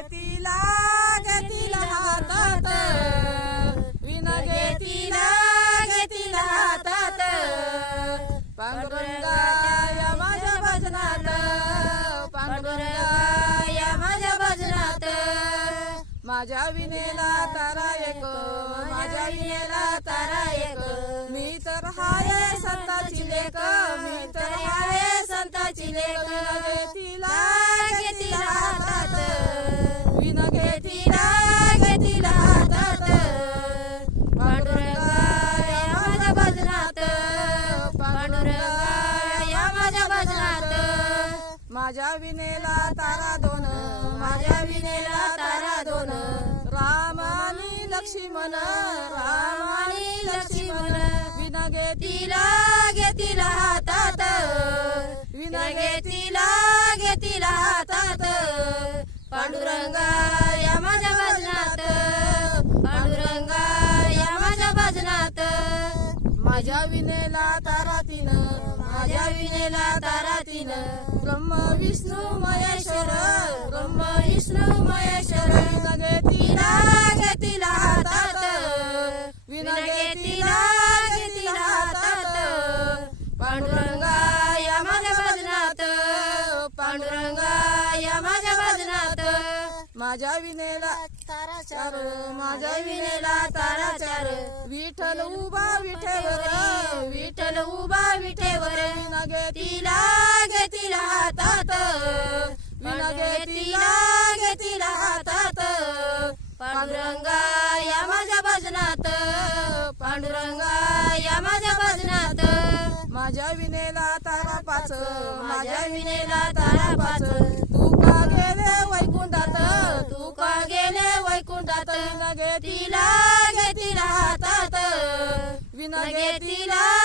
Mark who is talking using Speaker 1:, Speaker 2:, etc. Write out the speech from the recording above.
Speaker 1: घेतीला घेतीला हातात. विन घेतीला घेतीला हातात. पांडुरंगाच्या माझ्या भजनात. पांडुरंगाया माझ्या भजनात. माझ्या विनेला तारा एक माझ्या विनेला तारा एक. मी तर हाय संताची लेख मी तर हाय संताची लेख माझ्या विनेला तारा दोन माझ्या विनेला तारा दोन. राम आणि लक्ष्मण राम आणि लक्ष्मण. विना घेतीला घेतीला हातात. विन घेतीला घेतीला हातात. पांडुरंगा या माझ्या भजनात पांडुरंगा या माझ्या भजनात माझ्या विनेला तारा तीन माझ्या विनेला तारा ब्रह्म विष्णू महेश्वर ब्रह्म विष्णू महेश्वर. विन गतीला घेतीला हातात विन घेतीला हातात. पांडुरंगा या माझ्या भजनात. पांडुरंगा या माझ्या भजनात. माझ्या विनेला तारा चार. माझ्या विनेला तारा विठल विठ्ठल उभा विठेवर विठ्ठल उभा विठेवर विन घेतीला घेतीला हातात. तिला घेतीला तिला हातात. पांडुरंगा या माझ्या भजनात पांडुरंगा या माझ्या भजनात. माझ्या विनेला तारा पाच माझ्या विनेला तारा पाच. तू का गेले वैकुंठात? तू का गेले वैकुंठात? विन तिला विन घेतीला